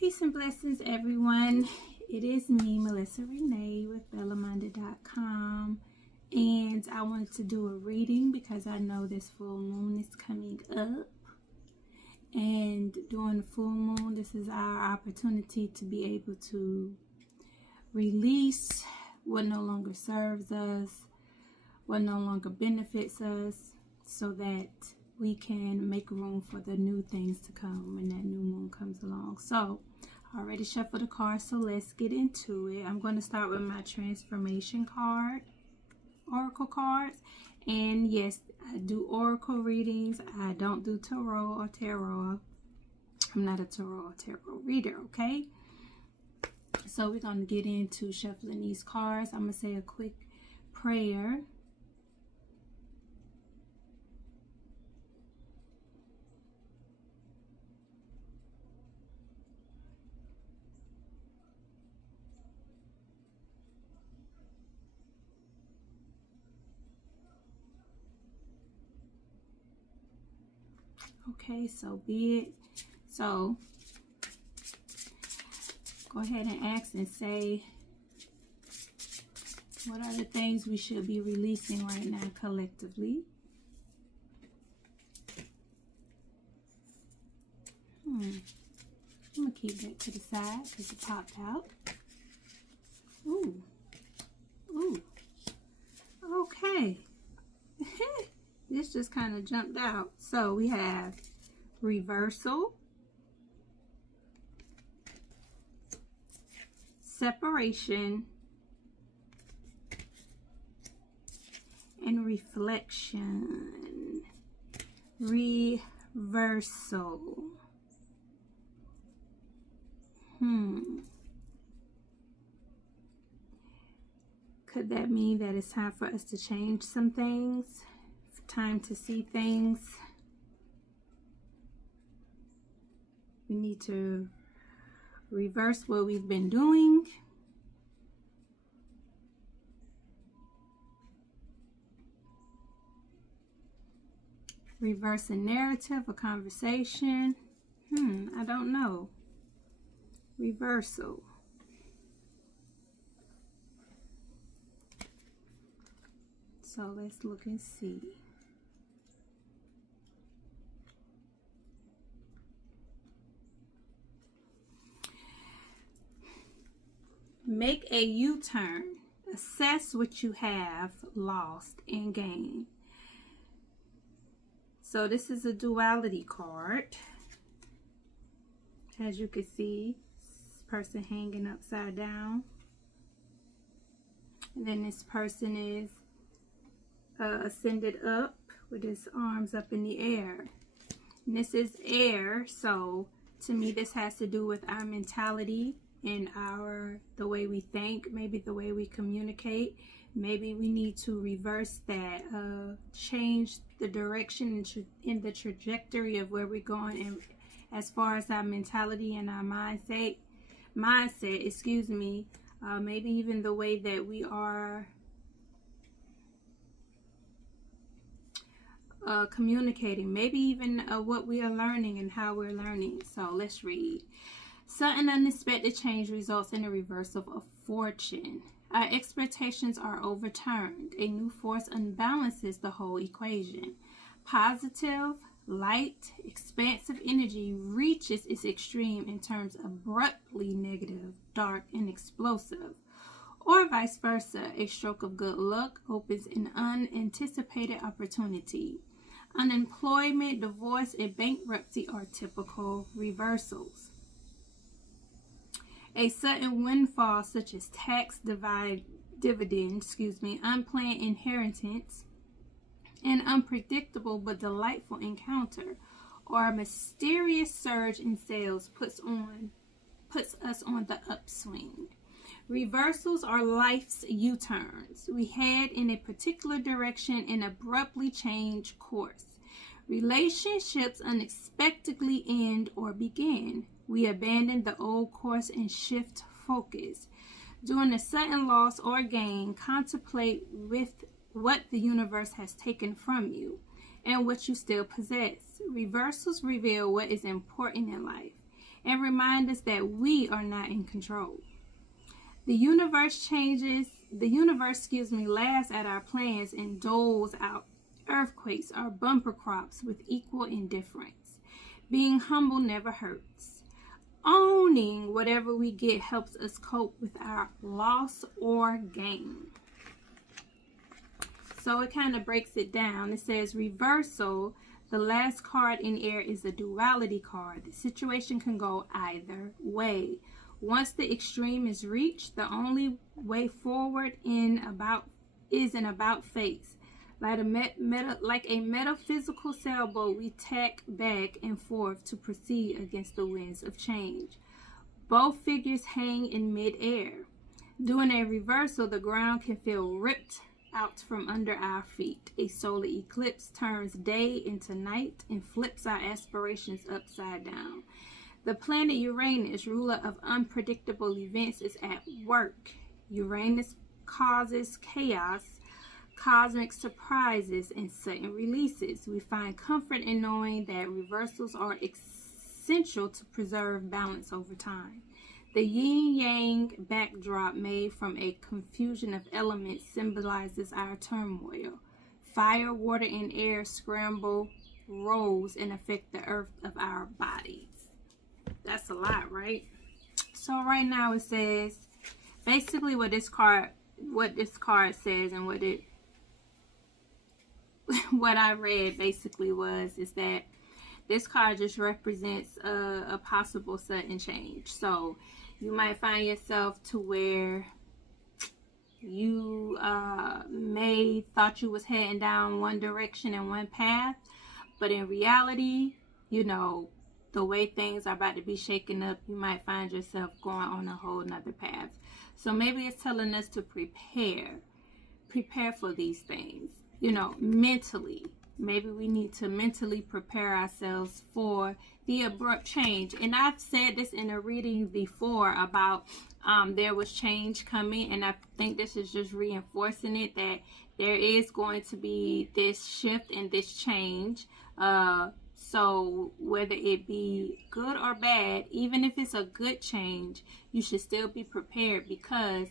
Peace and blessings, everyone. It is me, Melissa Renee with BellaMonda.com, and I wanted to do a reading because I know this full moon is coming up. And during the full moon, this is our opportunity to be able to release what no longer serves us, what no longer benefits us, so that we can make room for the new things to come when that new moon comes along. So I already shuffled the cards, so let's get into it. I'm going to start with my transformation card, oracle cards. And yes, I do oracle readings. I don't do tarot or tarot. I'm not a tarot or tarot reader, okay? So we're going to get into shuffling these cards. I'm going to say a quick prayer. Okay, so be it. So go ahead and ask and say, what are the things we should be releasing right now collectively? I'm going to keep that to the side because it popped out. Ooh. Ooh. Okay. This just kind of jumped out. So we have reversal, separation, and reflection. Reversal. Could that mean that it's time for us to change some things? Time to see things. We need to reverse what we've been doing. Reverse a narrative, a conversation. I don't know. Reversal. So let's look and see. Make a U-turn. Assess what you have lost and gained. So this is a duality card. As you can see, this person hanging upside down. And then this person is ascended up with his arms up in the air. And this is air, so to me this has to do with our mentality and the way we think, maybe the way we communicate. Maybe we need to reverse that, change the direction in the trajectory of where we're going, and as far as our mentality and our mindset, maybe even the way that we are communicating, maybe even what we are learning and how we're learning. So let's read. Sudden unexpected change results in a reversal of fortune. Our expectations are overturned. A new force unbalances the whole equation. Positive, light, expansive energy reaches its extreme and turns abruptly negative, dark, and explosive. Or vice versa, a stroke of good luck opens an unanticipated opportunity. Unemployment, divorce, and bankruptcy are typical reversals. A sudden windfall such as tax dividend, unplanned inheritance, an unpredictable but delightful encounter, or a mysterious surge in sales puts us on the upswing. Reversals are life's U-turns. We head in a particular direction and abruptly change course. Relationships unexpectedly end or begin. We abandon the old course and shift focus. During a sudden loss or gain, contemplate with what the universe has taken from you and what you still possess. Reversals reveal what is important in life. and remind us that we are not in control. The universe laughs at our plans and doles out earthquakes or bumper crops with equal indifference. Being humble never hurts. Owning whatever we get helps us cope with our loss or gain. So it kind of breaks it down. It says reversal. The last card in air is a duality card. The situation can go either way. Once the extreme is reached, the only way forward is an about face. Like a metaphysical sailboat, we tack back and forth to proceed against the winds of change. Both figures hang in midair. During a reversal, the ground can feel ripped out from under our feet. A solar eclipse turns day into night and flips our aspirations upside down. The planet Uranus, ruler of unpredictable events, is at work. Uranus causes chaos, cosmic surprises, and sudden releases. We find comfort in knowing that reversals are essential to preserve balance over time. The yin-yang backdrop made from a confusion of elements symbolizes our turmoil. Fire, water, and air scramble roles and affect the earth of our bodies. That's a lot, right? So right now it says basically what this card says, and what I read basically is that this card just represents a possible sudden change. So you might find yourself to where you may thought you was heading down one direction and one path, but in reality, you know, the way things are about to be shaken up, you might find yourself going on a whole nother path. So maybe it's telling us to prepare for these things, you know, mentally. Maybe we need to mentally prepare ourselves for the abrupt change. And I've said this in a reading before about there was change coming, and I think this is just reinforcing it, that there is going to be this shift and this change. So whether it be good or bad, even if it's a good change, you should still be prepared, because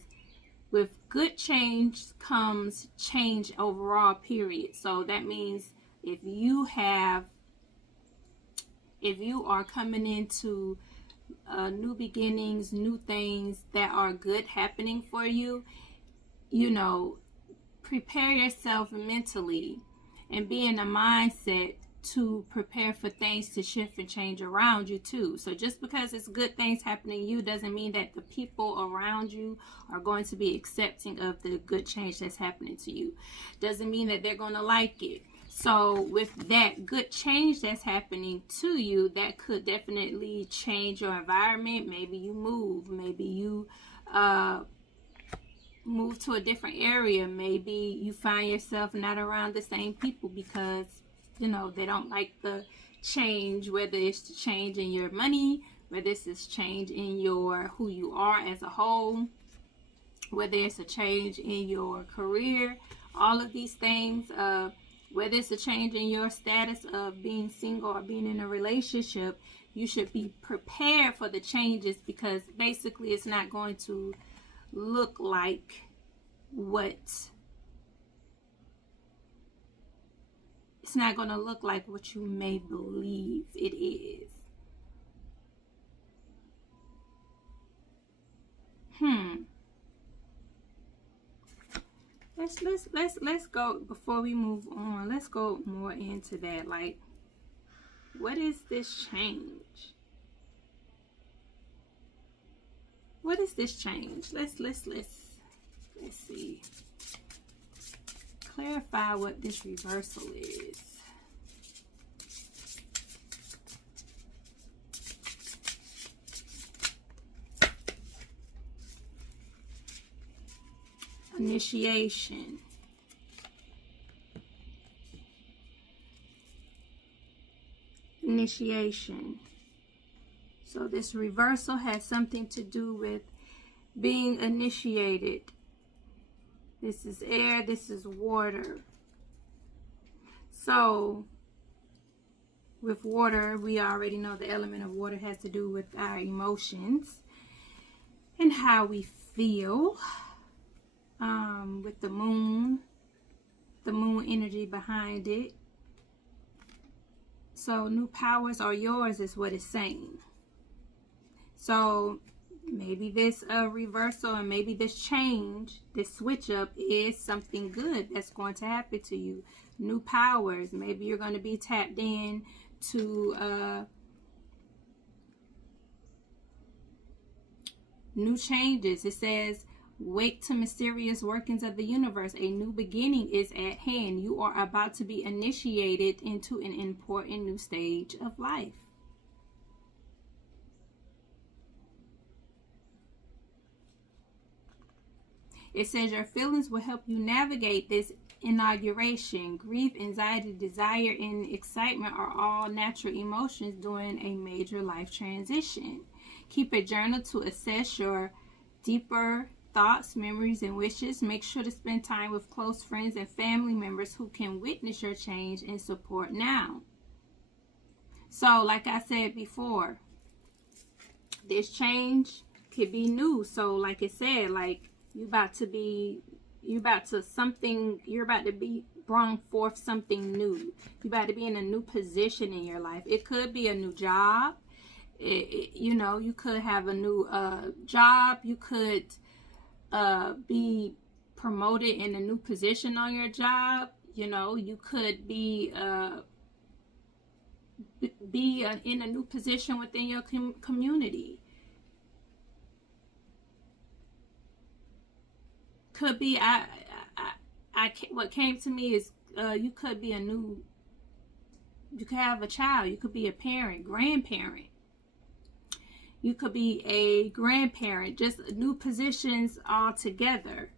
with good change comes change overall, period. So that means if you are coming into new beginnings, new things that are good happening for you, you know, prepare yourself mentally and be in a mindset to prepare for things to shift and change around you too. So just because it's good things happening to you doesn't mean that the people around you are going to be accepting of the good change that's happening to you. Doesn't mean that they're going to like it. So with that good change that's happening to you, that could definitely change your environment. Maybe you move. Maybe you move to a different area. Maybe you find yourself not around the same people because, you know, they don't like the change, whether it's the change in your money, whether it's this change in your who you are as a whole, whether it's a change in your career, all of these things, whether it's a change in your status of being single or being in a relationship, you should be prepared for the changes, because basically it's not going to look like what you may believe it is. Let's go, before we move on, let's go more into that. Like, what is this change? What is this change? Let's see. Clarify what this reversal is. Initiation. Initiation. So this reversal has something to do with being initiated. This is air, this is water. So with water, we already know the element of water has to do with our emotions and how we feel. With the moon energy behind it. So new powers are yours is what it's saying. So maybe this reversal and maybe this change, this switch up is something good that's going to happen to you. New powers. Maybe you're going to be tapped in to new changes. It says, wake to mysterious workings of the universe. A new beginning is at hand. You are about to be initiated into an important new stage of life. It says your feelings will help you navigate this inauguration. Grief, anxiety, desire, and excitement are all natural emotions during a major life transition. Keep a journal to assess your deeper thoughts, memories, and wishes. Make sure to spend time with close friends and family members who can witness your change and support now. So, like I said before, this change could be new. So, like it said, like you're about to be brought forth something new. You're about to be in a new position in your life. It could be a new job. You could have a new job. You could be promoted in a new position on your job. You could be in a new position within your community. Could be what came to me is you could have a child. You could be a parent, grandparent. You could be a grandparent, just new positions altogether.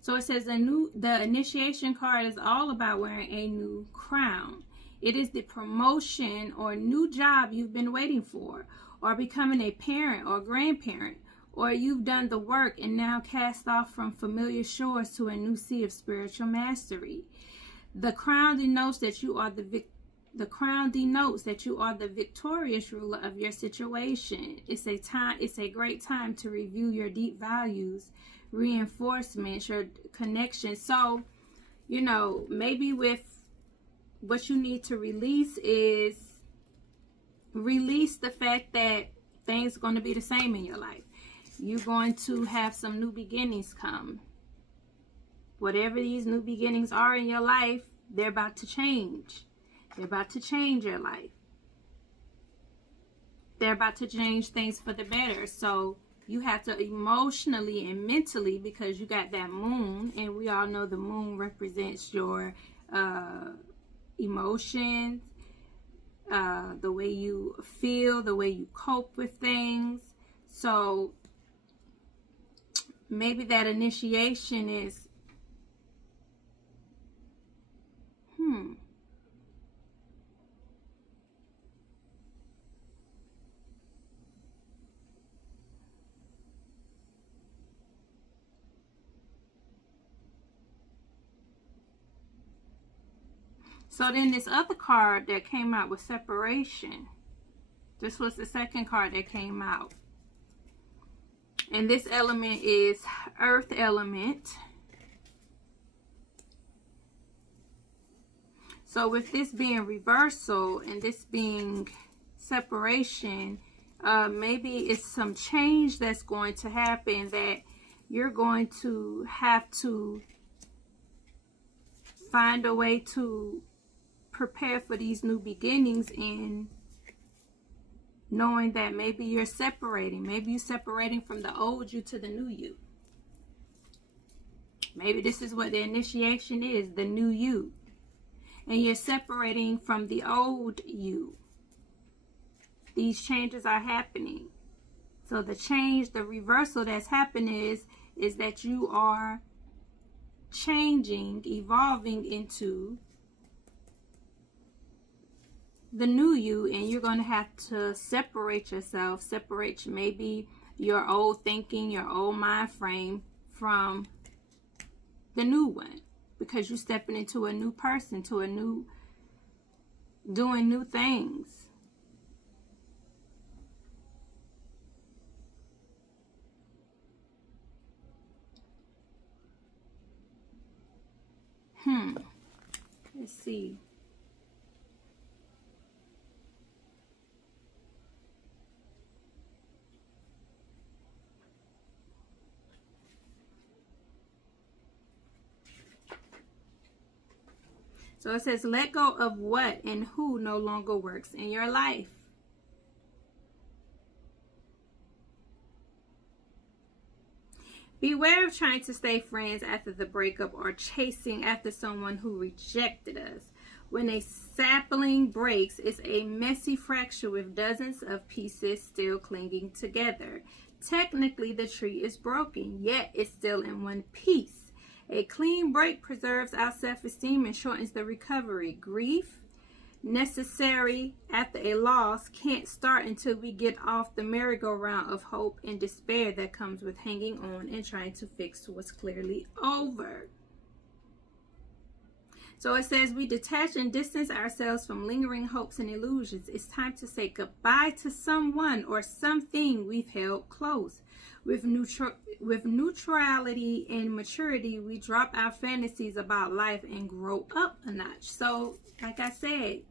So it says the initiation card is all about wearing a new crown. It is the promotion or new job you've been waiting for, or becoming a parent or grandparent, or you've done the work and now cast off from familiar shores to a new sea of spiritual mastery. The crown denotes that you are the victorious ruler of your situation. It's a great time to review your deep values, reinforcements, your connections. So, maybe with what you need to release is release the fact that things are going to be the same in your life. You're going to have some new beginnings come. Whatever these new beginnings are in your life, they're about to change. They're about to change your life. They're about to change things for the better. So you have to emotionally and mentally, because you got that moon, and we all know the moon represents your emotions, the way you feel, the way you cope with things. So maybe that initiation is So then this other card that came out was separation. This was the second card that came out. And this element is earth element. So with this being reversal and this being separation, maybe it's some change that's going to happen that you're going to have to find a way to prepare for these new beginnings, in knowing that maybe you're separating. Maybe you're separating from the old you to the new you. Maybe this is what the initiation is, the new you. And you're separating from the old you. These changes are happening. So the change, the reversal that's happening is that you are changing, evolving into the new you, and you're going to have to separate yourself, separate maybe your old thinking, your old mind frame from the new one, because you're stepping into a new person, to a new, doing new things. Let's see. So it says, let go of what and who no longer works in your life. Beware of trying to stay friends after the breakup or chasing after someone who rejected us. When a sapling breaks, it's a messy fracture with dozens of pieces still clinging together. Technically, the tree is broken, yet it's still in one piece. A clean break preserves our self-esteem and shortens the recovery. Grief, necessary after a loss, can't start until we get off the merry-go-round of hope and despair that comes with hanging on and trying to fix what's clearly over. So it says, we detach and distance ourselves from lingering hopes and illusions. It's time to say goodbye to someone or something we've held close. With neutrality and maturity, we drop our fantasies about life and grow up a notch. So, like I said,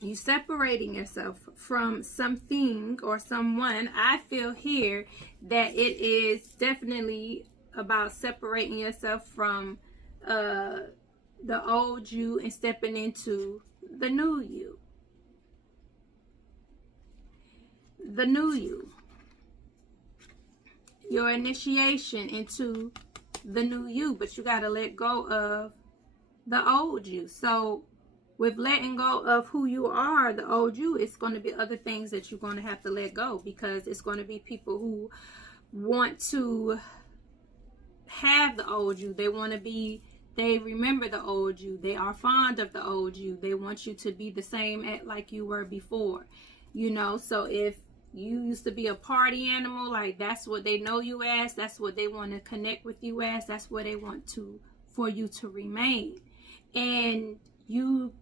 you separating yourself from something or someone. I feel here that it is definitely about separating yourself from the old you and stepping into the new you. The new you. Your initiation into the new you, but you got to let go of the old you. So with letting go of who you are, the old you, it's going to be other things that you're going to have to let go, because it's going to be people who want to have the old you. They want to be, they remember the old you. They are fond of the old you. They want you to be the same like you were before, you know. So if you used to be a party animal, like that's what they know you as, that's what they want to connect with you as, that's what they want to, for you to remain. And you're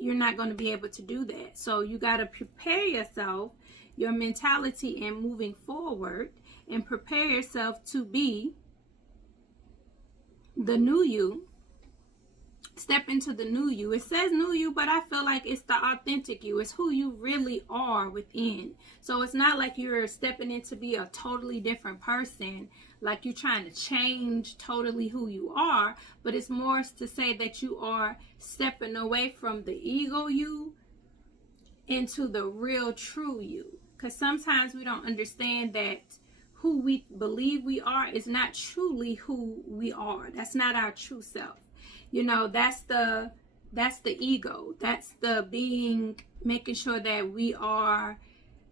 not going to be able to do that. So you got to prepare yourself, your mentality, and moving forward, and prepare yourself to be the new you. Step into the new you. It says new you, but I feel like it's the authentic you. It's who you really are within. So it's not like you're stepping in to be a totally different person, like you're trying to change totally who you are, but it's more to say that you are stepping away from the ego you into the real true you. Because sometimes we don't understand that who we believe we are is not truly who we are. That's not our true self. You know, that's the ego. That's the being, making sure that we are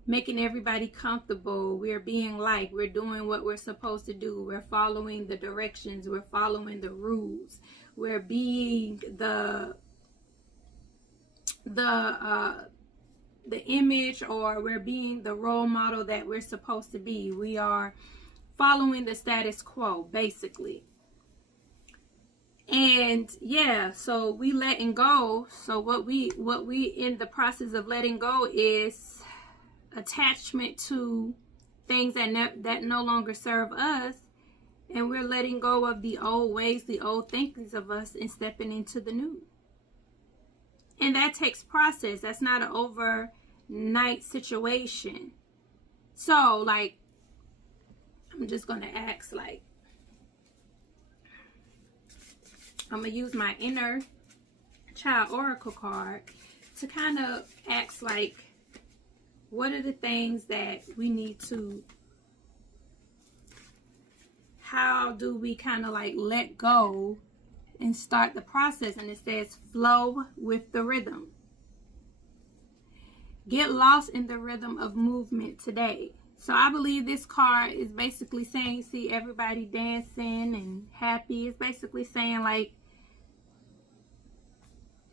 making everybody comfortable. We're being liked. We're doing what we're supposed to do. We're following the directions. We're following the rules. We're being the image, or we're being the role model that we're supposed to be. We are following the status quo, basically. And yeah, so we letting go. So what we in the process of letting go is attachment to things that no longer serve us, and we're letting go of the old ways, the old thinkings of us, and stepping into the new. And that takes process. That's not an overnight situation. So like, I'm just gonna ask, like, I'm going to use my inner child oracle card to kind of ask, like, what are the things that we need to, how do we kind of like let go and start the process? And it says flow with the rhythm. Get lost in the rhythm of movement today. So I believe this card is basically saying, see everybody dancing and happy. It's basically saying, like,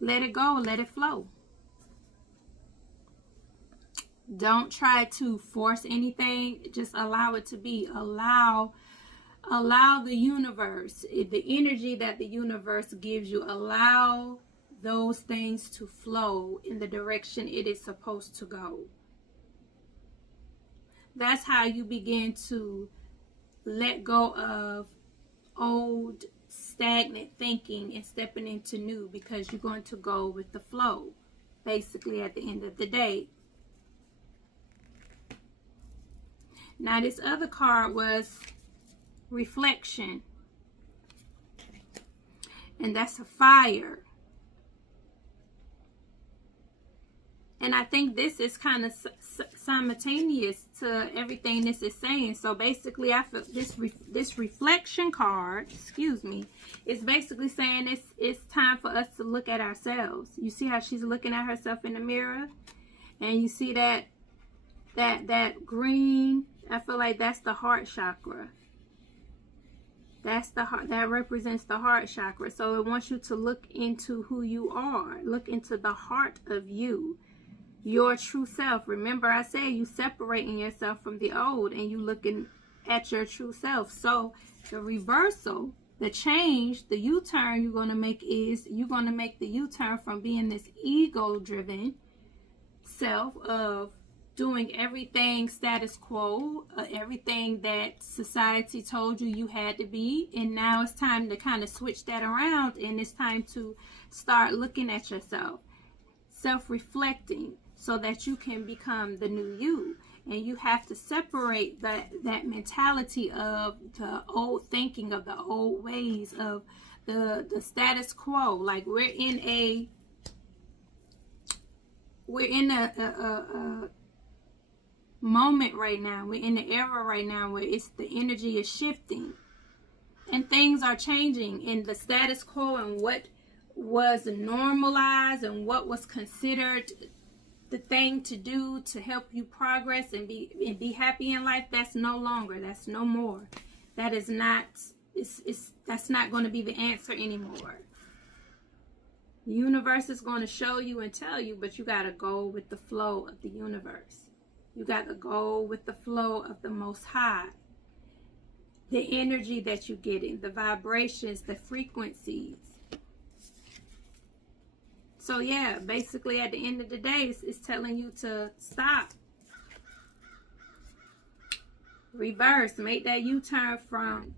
let it go, let it flow. Don't try to force anything. Just allow it to be. Allow allow the universe, the energy that the universe gives you, allow those things to flow in the direction it is supposed to go. That's how you begin to let go of old stagnant thinking and stepping into new, because you're going to go with the flow, basically, at the end of the day. Now, this other card was reflection, and that's a fire. And I think this is kind of simultaneous to everything this is saying. So basically, I feel this reflection card, excuse me, is basically saying it's time for us to look at ourselves. You see how she's looking at herself in the mirror, and you see that green. I feel like that's the heart chakra. That's the heart, that represents the heart chakra. So it wants you to look into who you are. Look into the heart of you, your true self. Remember, I said you separating yourself from the old and you looking at your true self. So the reversal, the change, the U-turn you're going to make is you're going to make the U-turn from being this ego-driven self of doing everything status quo, everything that society told you had to be, and now it's time to kind of switch that around, and it's time to start looking at yourself, self-reflecting, so that you can become the new you. And you have to separate that mentality of the old thinking, of the old ways, of the status quo. Like we're in a moment right now. We're in the era right now where it's the energy is shifting and things are changing, and the status quo and what was normalized and what was considered the thing to do to help you progress and be happy in life, that's no longer, that's no more. That is not, that's not going to be the answer anymore. The universe is going to show you and tell you, but you got to go with the flow of the universe. You got to go with the flow of the Most High. The energy that you're getting, the vibrations, the frequencies. So yeah, basically at the end of the day, it's telling you to stop. Reverse, make that U-turn from.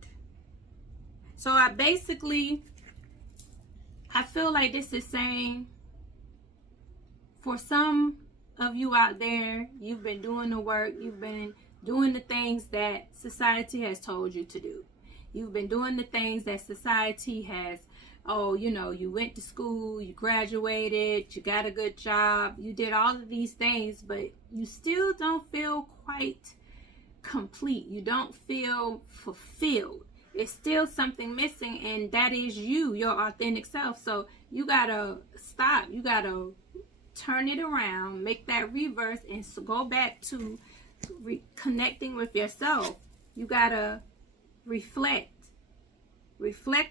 So I feel like this is saying, for some of you out there, you've been doing the work, you've been doing the things that society has told you to do. You've been doing the things that society has, you went to school, you graduated, you got a good job, you did all of these things, but you still don't feel quite complete. You don't feel fulfilled. It's still something missing, and that is you, your authentic self. So you gotta stop. You gotta turn it around, make that reverse, and so go back to connecting with yourself. You gotta reflect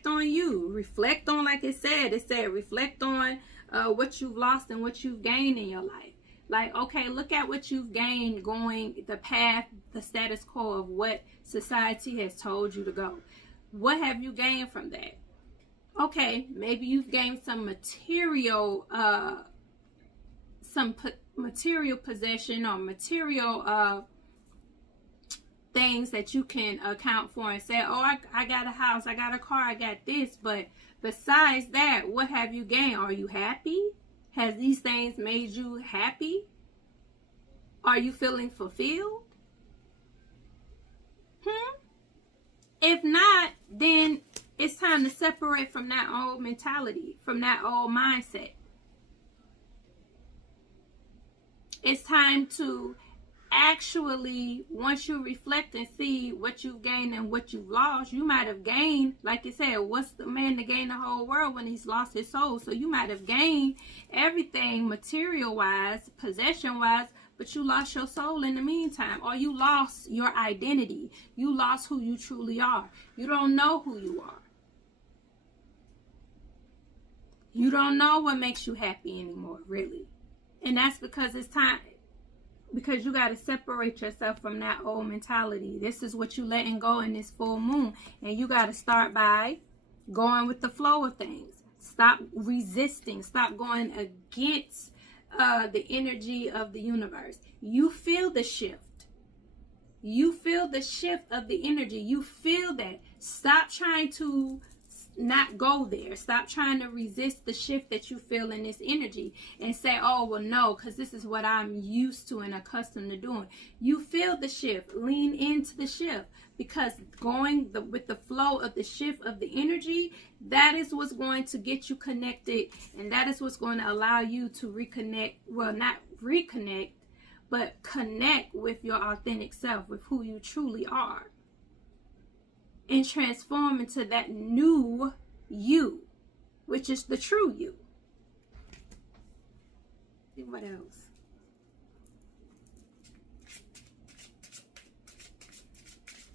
on you, reflect on, like it said reflect on what you've lost and what you've gained in your life. Like, okay, look at what you've gained going the path, the status quo of what society has told you to go. What have you gained from that? Okay, maybe you've gained some material possession or material things that you can account for and say, oh, I got a house, I got a car, I got this. But besides that, what have you gained? Are you happy? Has these things made you happy? Are you feeling fulfilled? If not, then it's time to separate from that old mentality, from that old mindset. It's time to actually, once you reflect and see what you've gained and what you've lost, you might have gained, like you said, what's the man to gain the whole world when he's lost his soul? So you might have gained everything material-wise, possession-wise, but you lost your soul in the meantime, or you lost your identity. You lost who you truly are. You don't know who you are. You don't know what makes you happy anymore, really. And that's because it's time. because you got to separate yourself from that old mentality. This is what you letting go in this full moon. And you got to start by going with the flow of things. Stop resisting. Stop going against the energy of the universe. You feel the shift. You feel the shift of the energy. You feel that. Stop trying to not go there. Stop trying to resist the shift that you feel in this energy and say, oh, well, no, because this is what I'm used to and accustomed to doing. You feel the shift. Lean into the shift, because going with the flow of the shift of the energy, that is what's going to get you connected, and that is what's going to allow you to reconnect. Well, not reconnect, but connect with your authentic self, with who you truly are, and transform into that new you, which is the true you. See what else?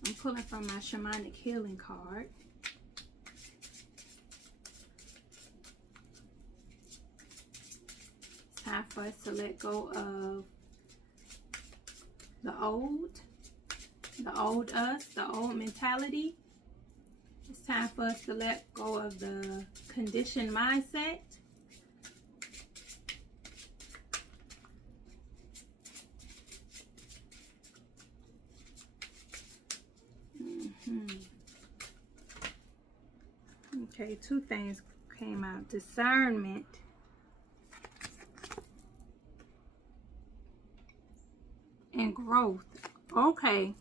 I'm pulling from my shamanic healing card. It's time for us to let go of the old us, the old mentality. It's time for us to let go of the conditioned mindset. Okay, two things came out. Discernment and growth. Okay.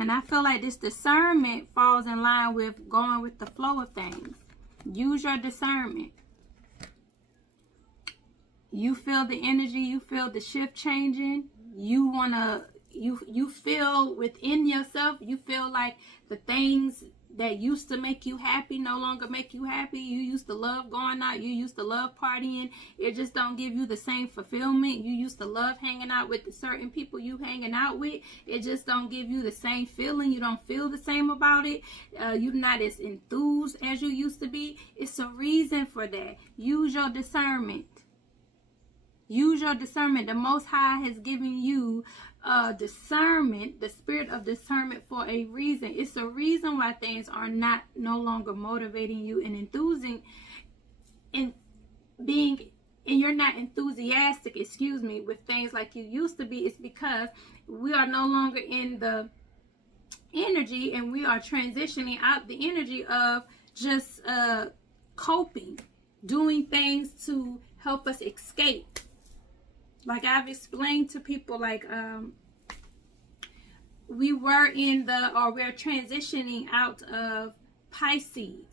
And I feel like this discernment falls in line with going with the flow of things. Use your discernment. You feel the energy, you feel the shift changing. You wanna, you feel within yourself, you feel like the things that used to make you happy no longer make you happy. You used to love going out. You used to love partying. It just don't give you the same fulfillment. You used to love hanging out with the certain people you hanging out with. It just don't give you the same feeling. You don't feel the same about it. You're not as enthused as you used to be. It's a reason for that. Use your discernment. Use your discernment. The Most High has given you discernment, the spirit of discernment, for a reason. It's a reason why things are no longer motivating you and enthusing and being, and you're not enthusiastic, with things like you used to be. It's because we are no longer in the energy, and we are transitioning out the energy of just coping, doing things to help us escape. Like I've explained to people, like we're transitioning out of Pisces,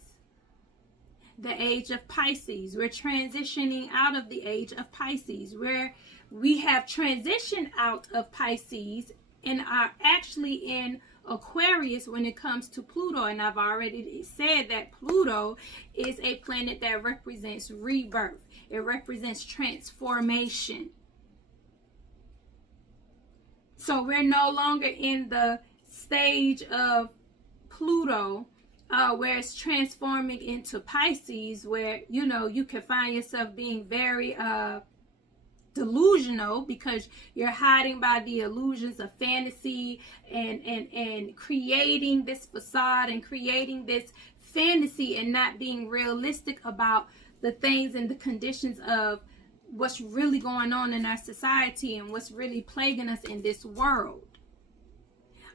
the age of Pisces. We're transitioning out of the age of Pisces, where we have transitioned out of Pisces and are actually in Aquarius when it comes to Pluto. And I've already said that Pluto is a planet that represents rebirth. It represents transformation. So we're no longer in the stage of Pluto where it's transforming into Pisces, where, you know, you can find yourself being very delusional because you're hiding by the illusions of fantasy and creating this facade and creating this fantasy and not being realistic about the things and the conditions of what's really going on in our society and what's really plaguing us in this world.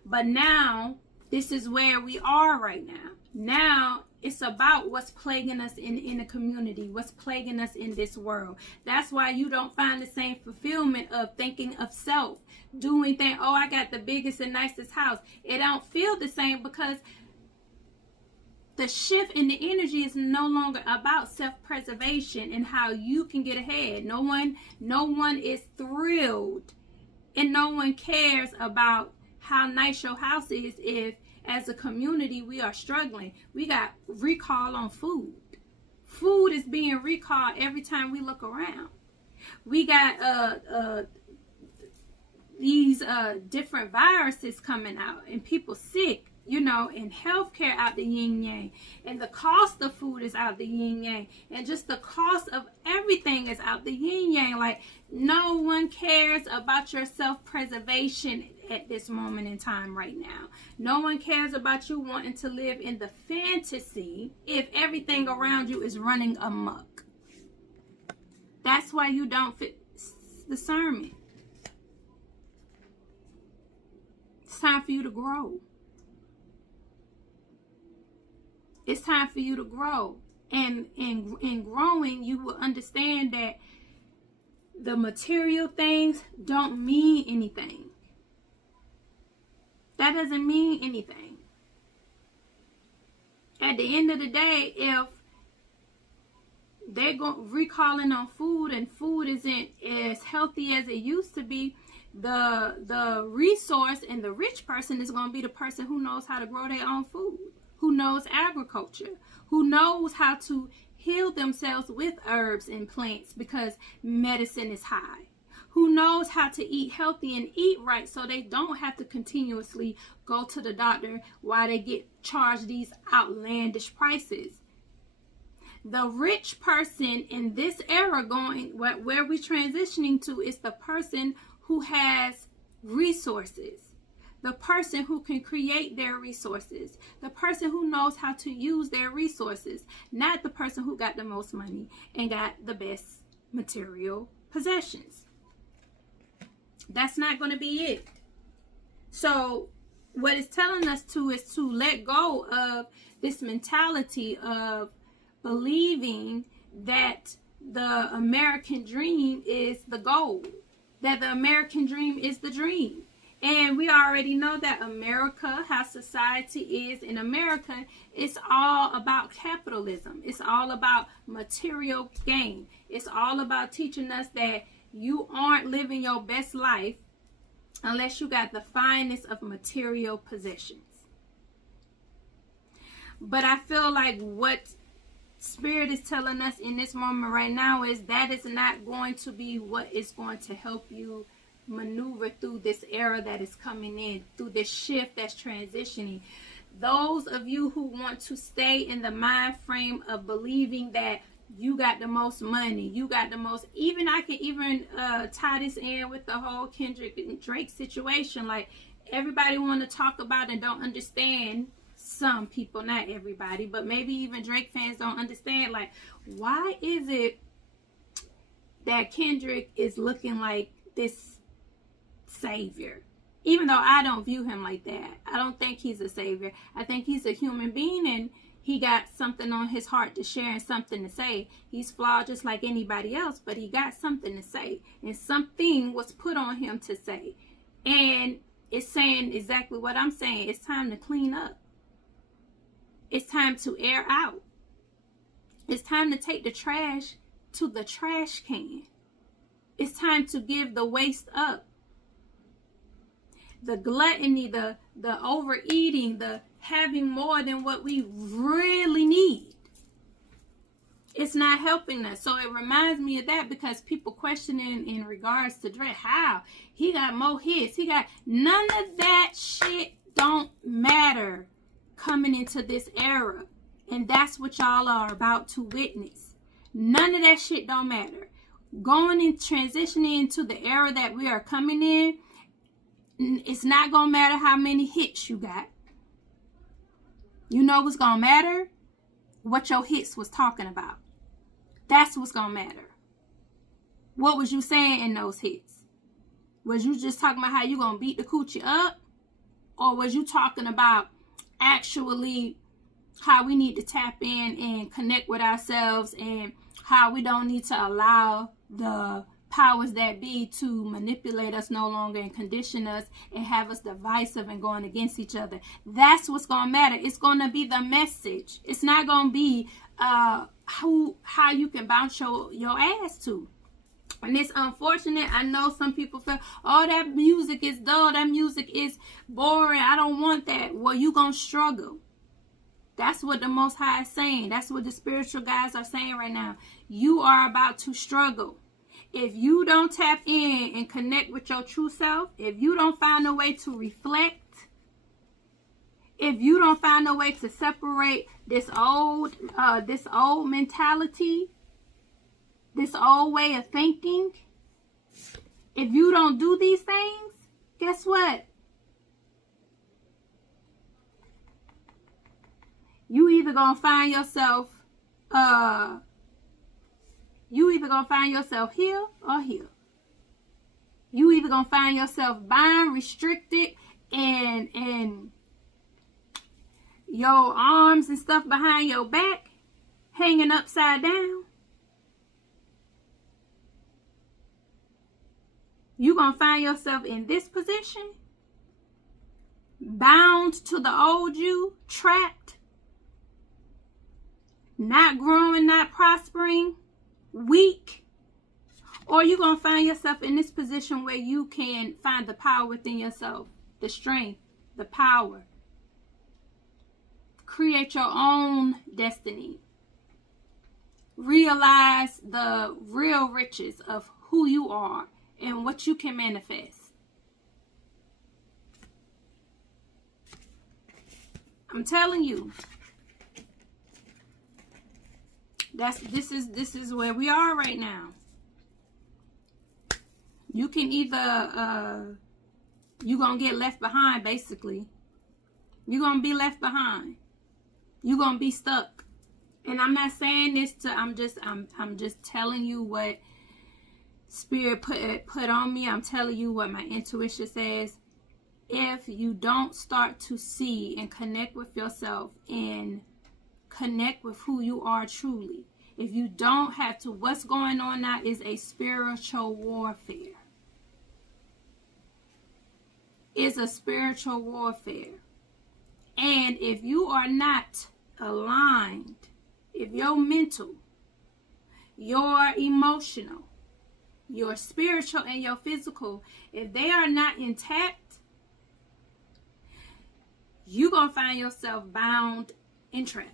But now, this is where we are right now. Now, it's about what's plaguing us in the community, what's plaguing us in this world. That's why you don't find the same fulfillment of thinking of self, doing things, oh, I got the biggest and nicest house. It don't feel the same because the shift in the energy is no longer about self-preservation and how you can get ahead. No one is thrilled, and no one cares about how nice your house is if, as a community, we are struggling. We got recall on food. Food is being recalled every time we look around. We got these different viruses coming out and people sick. you know, and healthcare out the yin yang, and the cost of food is out the yin yang, and just the cost of everything is out the yin yang. Like, no one cares about your self-preservation at this moment in time right now. No one cares about you wanting to live in the fantasy if everything around you is running amok. That's why you don't fit discernment. It's time for you to grow. It's time for you to grow. And in growing, you will understand that the material things don't mean anything. That doesn't mean anything. At the end of the day, if they're recalling on food and food isn't as healthy as it used to be, the resource and the rich person is going to be the person who knows how to grow their own food, who knows agriculture, who knows how to heal themselves with herbs and plants because medicine is high, who knows how to eat healthy and eat right so they don't have to continuously go to the doctor while they get charged these outlandish prices. The rich person in this era going where we're transitioning to is the person who has resources, the person who can create their resources, the person who knows how to use their resources, not the person who got the most money and got the best material possessions. That's not going to be it. So what it's telling us to is to let go of this mentality of believing that the American dream is the goal, that the American dream is the dream. And we already know that America, how society is in America, it's all about capitalism. It's all about material gain. It's all about teaching us that you aren't living your best life unless you got the finest of material possessions. But I feel like what Spirit is telling us in this moment right now is that is not going to be what is going to help you maneuver through this era that is coming in, through this shift that's transitioning. Those of you who want to stay in the mind frame of believing that you got the most money, you got the most, even I can even tie this in with the whole Kendrick and Drake situation. Like, everybody want to talk about and don't understand. Some people, not everybody, but maybe even Drake fans don't understand, like, why is it that Kendrick is looking like this savior? Even though I don't view him like that. I don't think he's a savior. I think he's a human being and he got something on his heart to share and something to say. He's flawed just like anybody else, but he got something to say. And something was put on him to say. And it's saying exactly what I'm saying. It's time to clean up. It's time to air out. It's time to take the trash to the trash can. It's time to give the waste up. The gluttony, the overeating, the having more than what we really need. It's not helping us. So it reminds me of that because people questioning in regards to Drake, how he got more hits. He got none of that shit don't matter coming into this era. And that's what y'all are about to witness. None of that shit don't matter. Going and transitioning into the era that we are coming in, it's not going to matter how many hits you got. You know what's going to matter? What your hits was talking about. That's what's going to matter. What was you saying in those hits? Was you just talking about how you going to beat the coochie up? Or was you talking about actually how we need to tap in and connect with ourselves and how we don't need to allow the powers that be to manipulate us no longer and condition us and have us divisive and going against each other? That's what's going to matter. It's going to be the message. It's not going to be how you can bounce your ass to. And it's unfortunate. I know some people feel, oh, that music is dull. That music is boring. I don't want that. Well, you're going to struggle. That's what the Most High is saying. That's what the spiritual guys are saying right now. You are about to struggle. If you don't tap in and connect with your true self, if you don't find a way to reflect If you don't find a way to separate this old mentality, this old way of thinking, if you don't do these things, guess what? You either gonna find yourself here or here. You either gonna find yourself bound, restricted, and your arms and stuff behind your back hanging upside down. You gonna find yourself in this position, bound to the old you, trapped, not growing, not prospering, weak. Or you're going to find yourself in this position where you can find the power within yourself, the strength, the power. Create your own destiny. Realize the real riches of who you are and what you can manifest. I'm telling you. This is where we are right now. You can either you're gonna get left behind, basically. You're gonna be left behind. You're gonna be stuck. And I'm not saying this to I'm just telling you what Spirit put on me. I'm telling you what my intuition says. If you don't start to see and connect with yourself and connect with who you are truly, if you don't have to, what's going on now is a spiritual warfare. It's a spiritual warfare. And if you are not aligned, if your mental, your emotional, your spiritual, and your physical, if they are not intact, you're going to find yourself bound and trapped.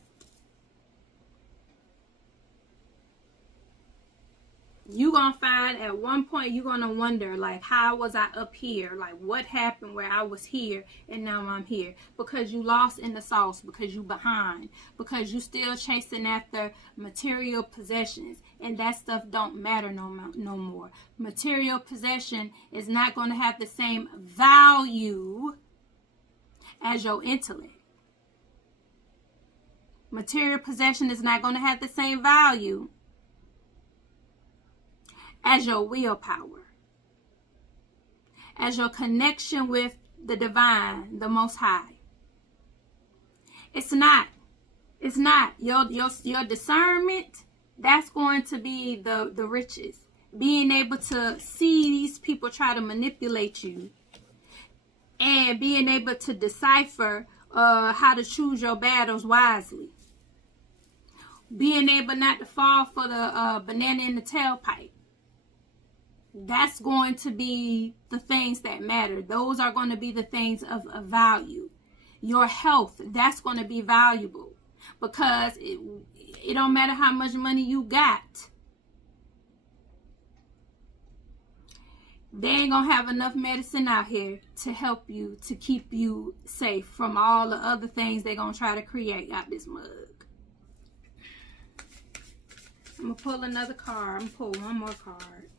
You're going to find at one point, you're going to wonder, like, how was I up here? Like, what happened where I was here and now I'm here? Because you lost in the sauce, because you behind, because you still chasing after material possessions, and that stuff don't matter no more. Material possession is not going to have the same value as your intellect. Material possession is not going to have the same value as your willpower, as your connection with the divine, the Most High. It's not. Your discernment, that's going to be the riches. Being able to see these people try to manipulate you, and being able to decipher how to choose your battles wisely. Being able not to fall for the banana in the tailpipe. That's going to be the things that matter. Those are going to be the things of value. Your health, that's going to be valuable. Because it don't matter how much money you got. They ain't going to have enough medicine out here to help you, to keep you safe from all the other things they're going to try to create out this mug. I'm going to pull another card. I'm going to pull one more card.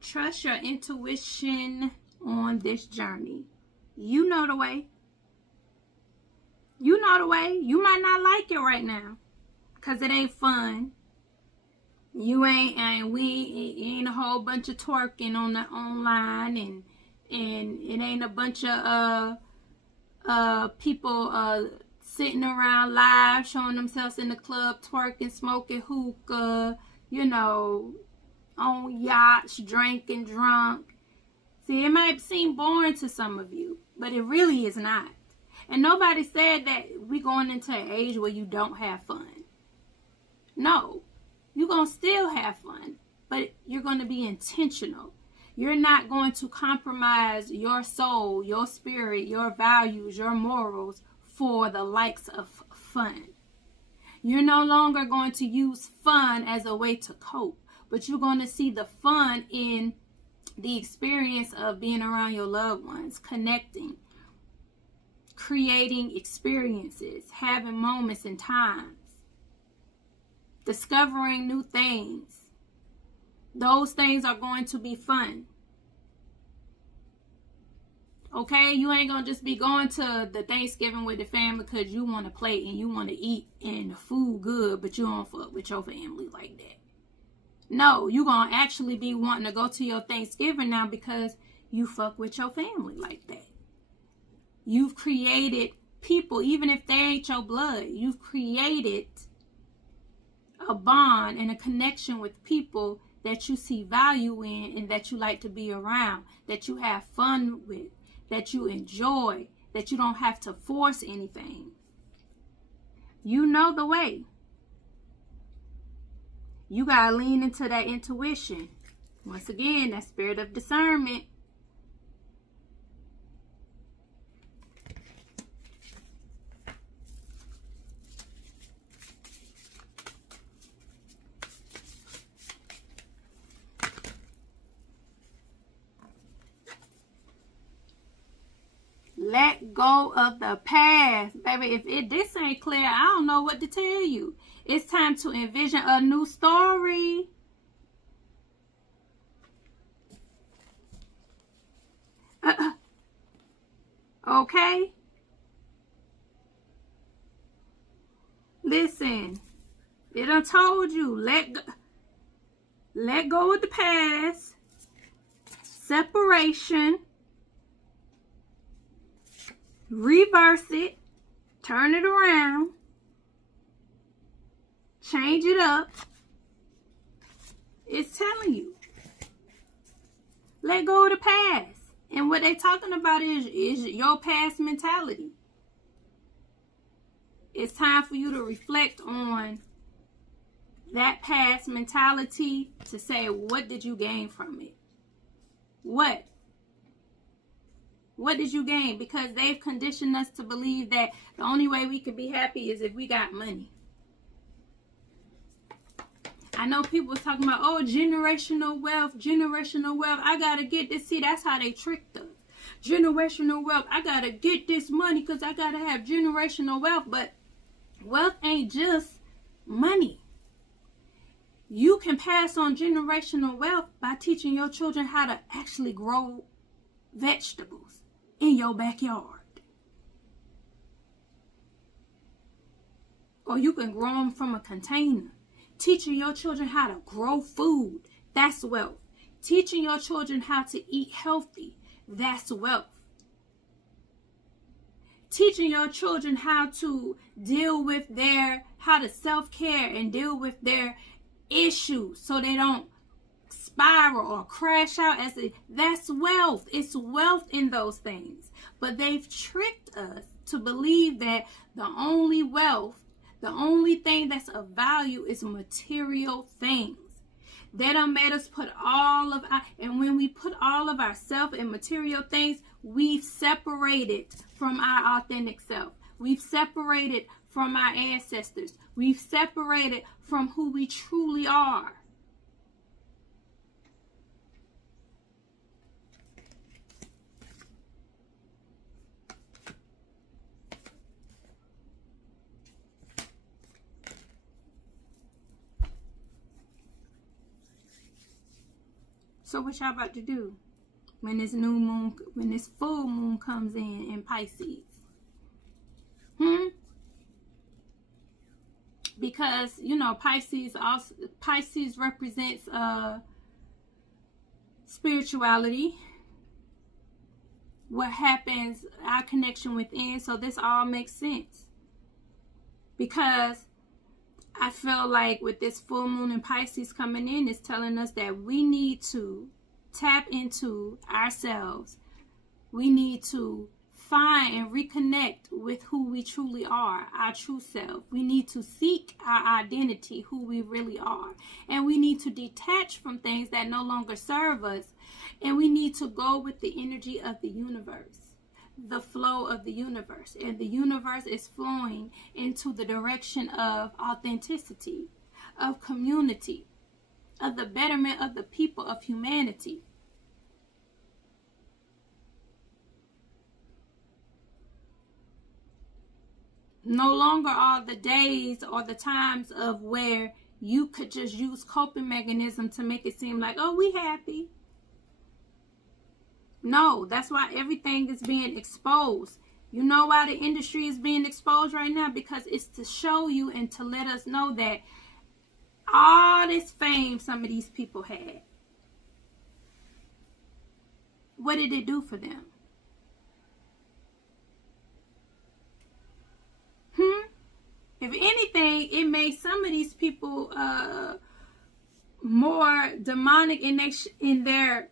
Trust your intuition on this journey. You know the way. You know the way. You might not like it right now because it ain't fun. You ain't a whole bunch of twerking on the online, and it ain't a bunch of people sitting around live showing themselves in the club twerking, smoking hookah, on yachts, drinking, drunk. See, it might seem boring to some of you, but it really is not. And nobody said that we're going into an age where you don't have fun. No, you're going to still have fun, but you're going to be intentional. You're not going to compromise your soul, your spirit, your values, your morals for the likes of fun. You're no longer going to use fun as a way to cope, but you're going to see the fun in the experience of being around your loved ones, connecting, creating experiences, having moments and times, discovering new things. Those things are going to be fun. Okay, you ain't gonna just be going to the Thanksgiving with the family because you want to play and you want to eat and the food good, but you don't fuck with your family like that. No, you're gonna actually be wanting to go to your Thanksgiving now because you fuck with your family like that. You've created people, even if they ain't your blood, you've created a bond and a connection with people that you see value in and that you like to be around, that you have fun with, that you enjoy, that you don't have to force anything. You know the way. You got to lean into that intuition. Once again, that spirit of discernment. Let go of the past. Baby, if this ain't clear, I don't know what to tell you. It's time to envision a new story. Okay? Listen, it done told you, let go of the past. Separation. Reverse it. Turn it around. Change it up. It's telling you. Let go of the past. And what they talking about is your past mentality. It's time for you to reflect on that past mentality to say, what did you gain from it? What? What did you gain? Because they've conditioned us to believe that the only way we can be happy is if we got money. I know people was talking about, oh, generational wealth, generational wealth. I got to get this. See, that's how they tricked us. Generational wealth. I got to get this money because I got to have generational wealth. But wealth ain't just money. You can pass on generational wealth by teaching your children how to actually grow vegetables in your backyard. Or you can grow them from a container. Teaching your children how to grow food, that's wealth. Teaching your children how to eat healthy, that's wealth. Teaching your children how to deal with how to self-care and deal with their issues so they don't spiral or crash out that's wealth. It's wealth in those things. But they've tricked us to believe that the only wealth, the only thing that's of value is material things. They done made us put and when we put all of ourself in material things, we've separated from our authentic self. We've separated from our ancestors. We've separated from who we truly are. So what y'all about to do when this full moon comes in Pisces? Because, Pisces represents spirituality. What happens, our connection within. So this all makes sense. Because I feel like with this full moon in Pisces coming in, it's telling us that we need to tap into ourselves. We need to find and reconnect with who we truly are, our true self. We need to seek our identity, who we really are. And we need to detach from things that no longer serve us. And we need to go with the energy of the universe. the flow of the universe, and the universe is flowing into the direction of authenticity, of community, of the betterment of the people, of humanity. No longer are the days or the times of where you could just use coping mechanism to make it seem like, oh, we happy. No, that's why everything is being exposed. You know why the industry is being exposed right now? Because it's to show you and to let us know that all this fame some of these people had, what did it do for them? If anything, it made some of these people more demonic in their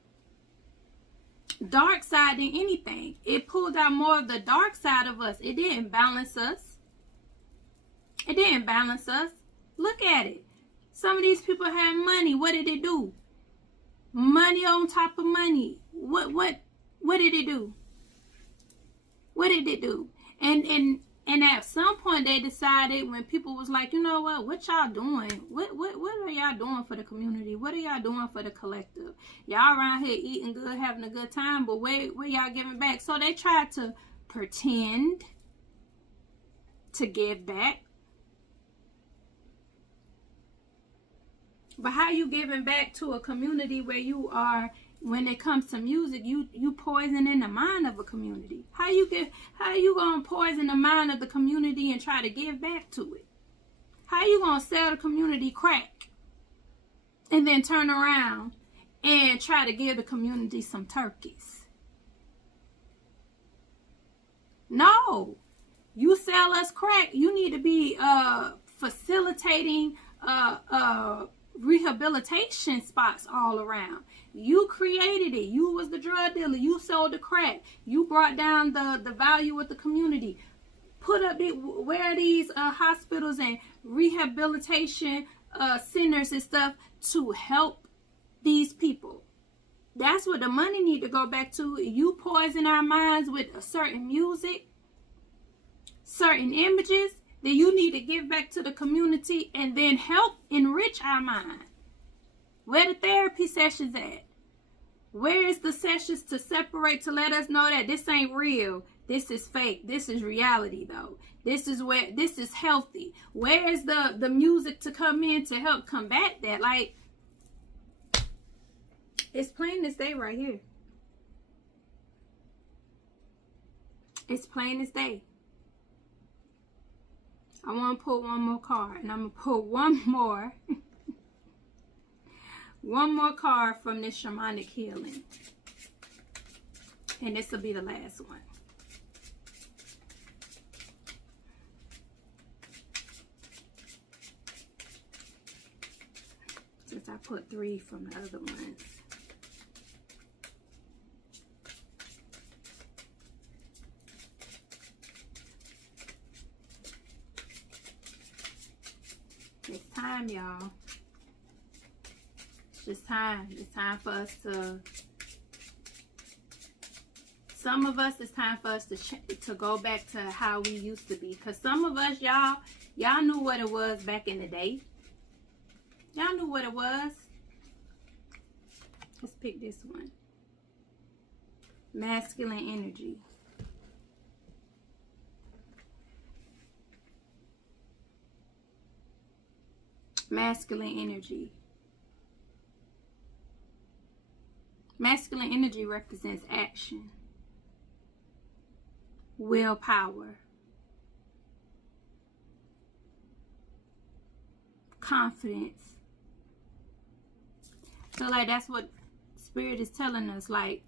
dark side than anything. It pulled out more of the dark side of us. It didn't balance us. It didn't balance us. Look at it. Some of these people had money. What did it do? Money on top of money. What did it do? What did it do? And at some point they decided, when people was like, you know what y'all doing? What are y'all doing for the community? What are y'all doing for the collective? Y'all around here eating good, having a good time, but where y'all giving back? So they tried to pretend to give back. But how you giving back to a community where you are, when it comes to music, you poisoning the mind of a community? How you gonna poison the mind of the community and try to give back to it? How you gonna sell the community crack and then turn around and try to give the community some turkeys? No. You sell us crack, you need to be facilitating rehabilitation spots all around. You created it. You was the drug dealer. You sold the crack. You brought down the value of the community. Put up where these hospitals and rehabilitation centers and stuff to help these people. That's what the money need to go back to. You poison our minds with a certain music, certain images, then you need to give back to the community and then help enrich our mind. Where the therapy sessions at? Where is the sessions to separate, to let us know that this ain't real? This is fake. This is reality though. This is healthy. Where is the music to come in to help combat that? Like, it's plain as day right here. It's plain as day. I want to pull one more card, and I'm going to pull one more card from this shamanic healing. And this will be the last one. Since I put 3 from the other ones. It's time, y'all. It's just time. It's time for us to, some of us, it's time for us to go back to how we used to be. Because some of us, y'all knew what it was back in the day. Y'all knew what it was. Let's pick this one. Masculine energy. Masculine energy. Masculine energy represents action, willpower, confidence. So like that's what Spirit is telling us, like.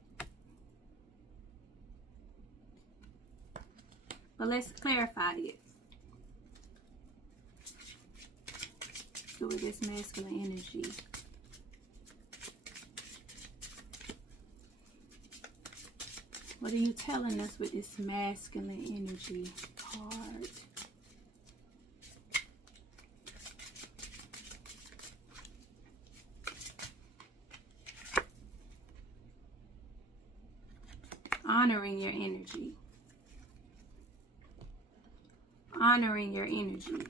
But let's clarify it. With this masculine energy. What are you telling us with this masculine energy card? Honoring your energy. Honoring your energy.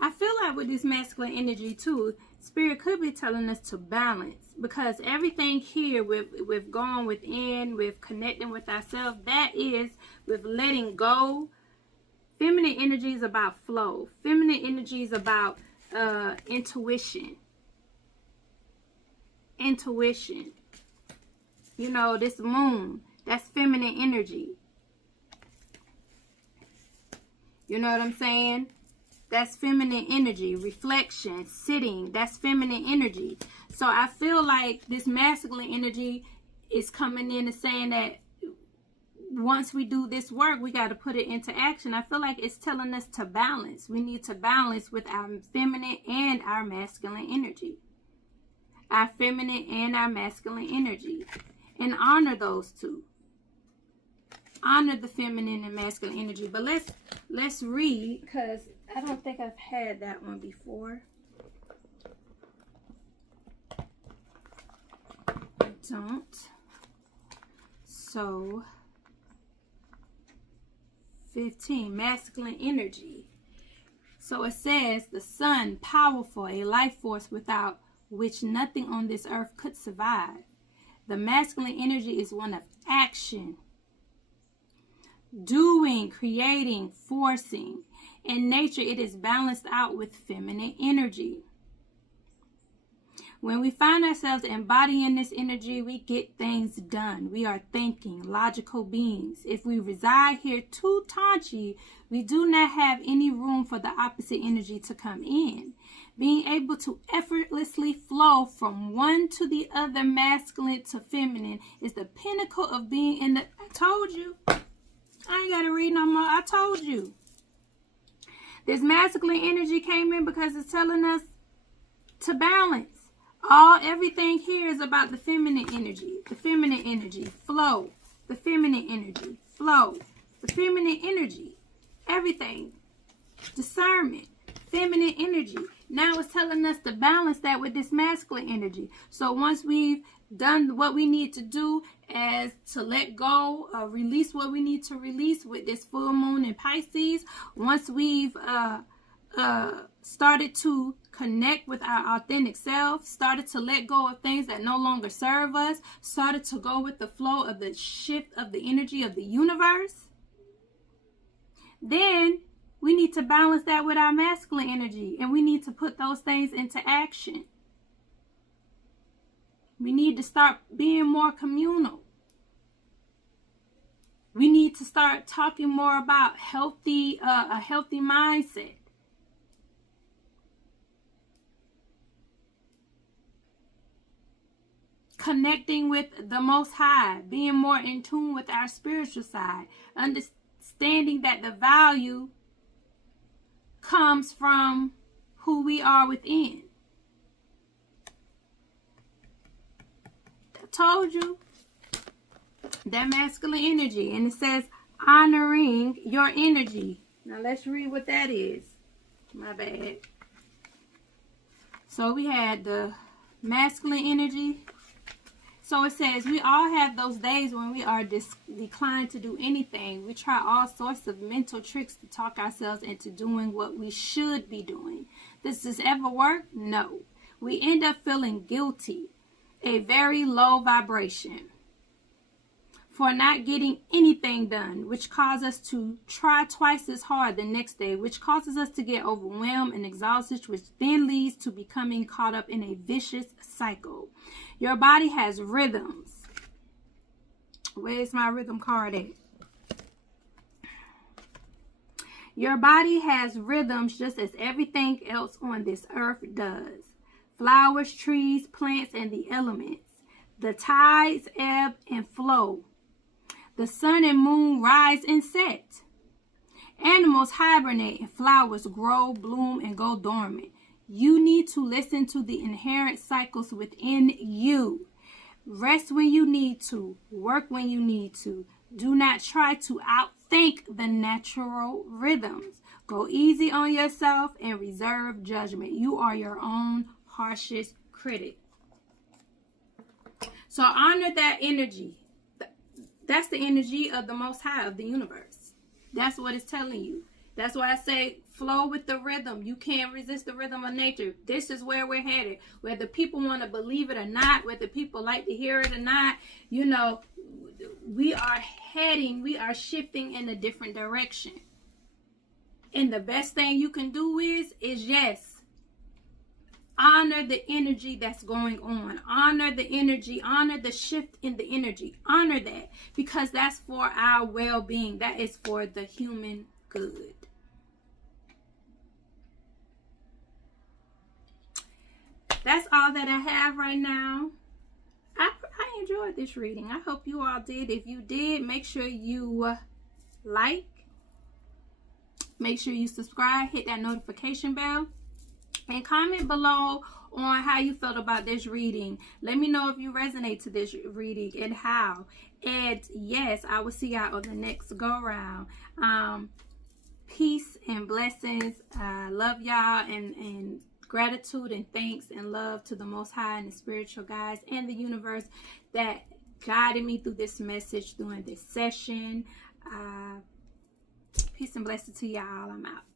I feel like with this masculine energy too, Spirit could be telling us to balance, because everything here with going within, with connecting with ourselves, that is with letting go. Feminine energy is about flow. Feminine energy is about intuition. Intuition. You know, this moon, that's feminine energy. You know what I'm saying? That's feminine energy. Reflection, sitting, that's feminine energy. So I feel like this masculine energy is coming in and saying that once we do this work, we got to put it into action. I feel like it's telling us to balance. We need to balance with our feminine and our masculine energy. Our feminine and our masculine energy. And honor those two. Honor the feminine and masculine energy. But let's read, because I don't think I've had that one before. I don't. So 15, masculine energy. So it says, the sun, powerful, a life force without which nothing on this earth could survive. The masculine energy is one of action, doing, creating, forcing. In nature, it is balanced out with feminine energy. When we find ourselves embodying this energy, we get things done. We are thinking, logical beings. If we reside here too taunchy, we do not have any room for the opposite energy to come in. Being able to effortlessly flow from one to the other, masculine to feminine, is the pinnacle of being in the... I told you. I ain't got to read no more. I told you. This masculine energy came in because it's telling us to balance. Everything here is about the feminine energy. The feminine energy, flow. The feminine energy, flow. The feminine energy, everything. Discernment, feminine energy. Now it's telling us to balance that with this masculine energy. So once we've done what we need to do, as to let go, release what we need to release with this full moon in Pisces, once we've started to connect with our authentic self, started to let go of things that no longer serve us, started to go with the flow of the shift of the energy of the universe, then we need to balance that with our masculine energy, and we need to put those things into action. We need to start being more communal. We need to start talking more about a healthy mindset. Connecting with the Most High, being more in tune with our spiritual side, understanding that the value comes from who we are within. I told you, that masculine energy, and it says honoring your energy. Now let's read what that is. My bad. So we had the masculine energy. So it says we all have those days when we are declined to do anything. We try all sorts of mental tricks to talk ourselves into doing what we should be doing. Does this ever work? No. We end up feeling guilty, a very low vibration, for not getting anything done, which causes us to try twice as hard the next day, which causes us to get overwhelmed and exhausted, which then leads to becoming caught up in a vicious cycle. Your body has rhythms. Where's my rhythm card at? Your body has rhythms just as everything else on this earth does. Flowers, trees, plants, and the elements. The tides ebb and flow. The sun and moon rise and set. Animals hibernate and flowers grow, bloom, and go dormant. You need to listen to the inherent cycles within you. Rest when you need to. Work when you need to. Do not try to outthink the natural rhythms. Go easy on yourself and reserve judgment. You are your own harshest critic. So honor that energy. That's the energy of the Most High, of the universe. That's what it's telling you. That's why I say flow with the rhythm. You can't resist the rhythm of nature. This is where we're headed. Whether people want to believe it or not, whether people like to hear it or not, you know, we are shifting in a different direction. And the best thing you can do is yes, honor the energy that's going on. Honor the energy. Honor the shift in the energy. Honor that, because that's for our well-being. That is for the human good. That's all that I have right now. I enjoyed this reading. I hope you all did. If you did, make sure you like. Make sure you subscribe. Hit that notification bell. And comment below on how you felt about this reading. Let me know if you resonate to this reading and how. And yes, I will see y'all on the next go round. Peace and blessings. Love y'all, and gratitude and thanks and love to the Most High and the spiritual guides and the universe that guided me through this message during this session. Peace and blessings to y'all. I'm out.